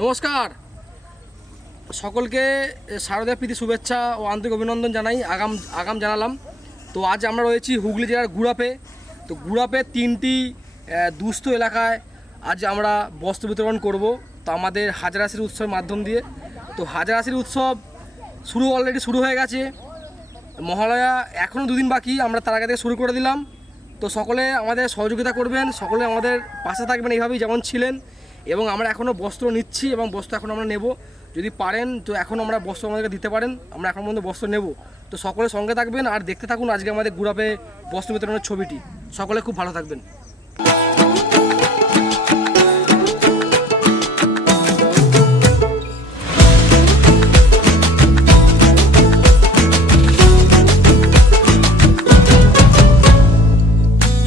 নমস্কার সকলকে শারদীয় প্রীতি শুভেচ্ছা ও আন্তরিক অভিনন্দন জানাই। আগাম জানালাম। তো আজ আমরা রয়েছি হুগলি জেলার গুড়াপে। তো গুড়াপে তিনটি দুস্থ এলাকায় আজ আমরা বস্ত্র বিতরণ করব। তো আমাদের হাজারাশির উৎসবের মাধ্যম দিয়ে। তো হাজারাশির উৎসব অলরেডি শুরু হয়ে গেছে। মহালয়া এখনও দুদিন বাকি, আমরা তার আগে থেকে শুরু করে দিলাম। তো সকলে আমাদের সহযোগিতা করবেন, সকলে আমাদের পাশে থাকবেন এইভাবেই যেমন ছিলেন। এবং আমরা এখনও বস্ত্র নিচ্ছি এবং বস্ত্র এখন আমরা নেব। যদি পারেন তো এখন আমরা বস্ত্র আমাদেরকে দিতে পারেন, আমরা এখন পর্যন্ত বস্ত্র নেব। তো সকলে সঙ্গে থাকবেন আর দেখতে থাকুন আজকে আমাদের গুড়াপে বস্ত্র বিতরণের ছবিটি। সকলে খুব ভালো থাকবেন।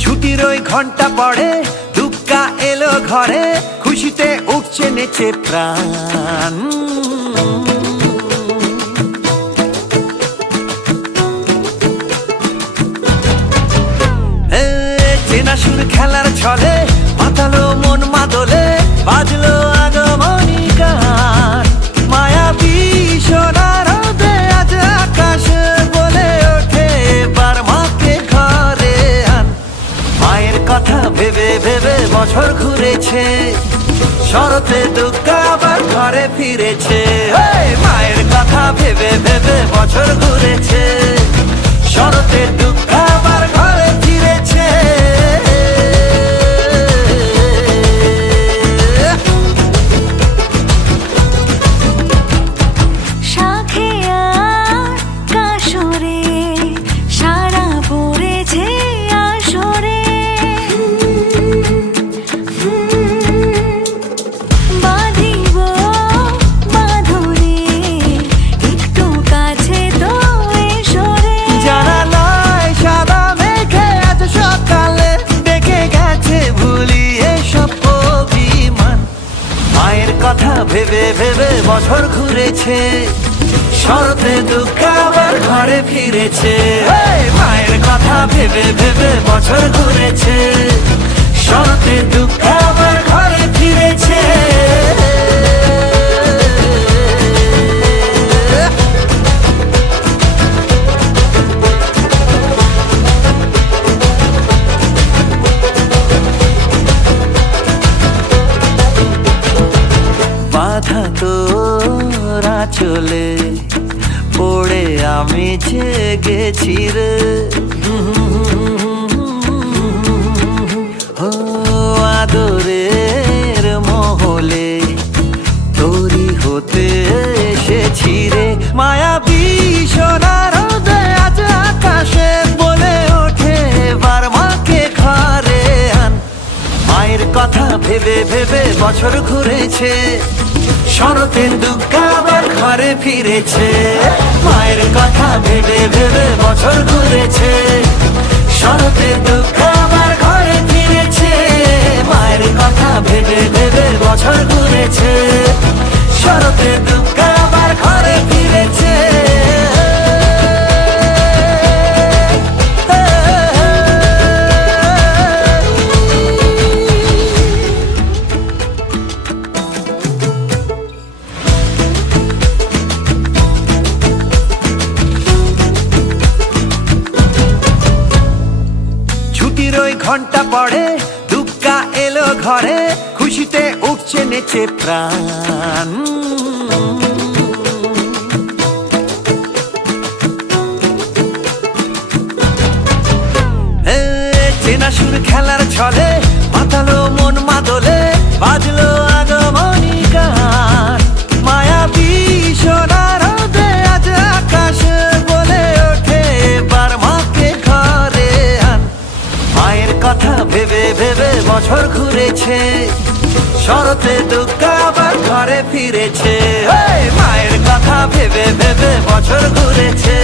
ছুটির ওই ঘন্টা পড়ে, দুগ্গা এলো ঘরে, খুশিতে উঠছে নেচে প্রাণ। চেনা সুর খেলার ছলে মাতালো মন মাদলে, বাজলো আগমনী গান। মায়াবী সোনার রোদে আজ আকাশ বলে ওঠে, এবার মাকে ঘরে আন। মায়ের কথা ভেবে ভেবে বছর ঘুরেছে, শরতে দুগ্গা আবার ঘরে ফিরেছে। মায়ের কথা ভেবে ভেবে বছর ঘুরেছে, শরতে দুগ্গা আবার ঘরে ফিরেছে। ভেবে ভেবে বছর ঘুরেছে, শরতে দুগ্গা আবার ঘরে ফিরেছে। মায়ের কথা ভেবে ভেবে বছর ঘুরেছে, শরতে দুগ্গা আবার ঘরে ফিরেছে। বাধা তোরা চলে পড়ে আমি জেগেছি রে। ও আদরের মহলে তোরি হতে এসেছি রে। মায়াবী সোনার রোদে আজ আকাশে বলে ওঠে, এবার মাকে ঘরে আন। মায়ের কথা ভেবে ভেবে বছর ঘুরেছে, শরতে দুগ্গা আবার ঘরে ফিরেছে। মায়ের কথা ভেবে ভেবে বছর ঘুরেছে, শরতে দুগ্গা আবার ঘরে ফিরেছে। মায়ের কথা ভেবে ভেবে বছর ঘুরেছে, শরতে দুগ্গা আবার ঘরে ফিরেছে। ঘন্টা পড়ে, দুগ্গা এলো ঘরে, খুশিতে উঠছে নেচে প্রাণ। চেনা সুর খেলার ছলে মাতালো মন মাদলে, বাজলো আগমনী গান। মায়াবী সোনার রোদে আজ আকাশ বলে ওঠে, এবার মাকে ঘরে আন। মায়ের কথা ভেবে ভেবে বছর ঘুরেছে, শরতে দুগ্গা আবার ঘরে ফিরেছে। মায়ের কথা ভেবে ভেবে বছর ঘুরেছে,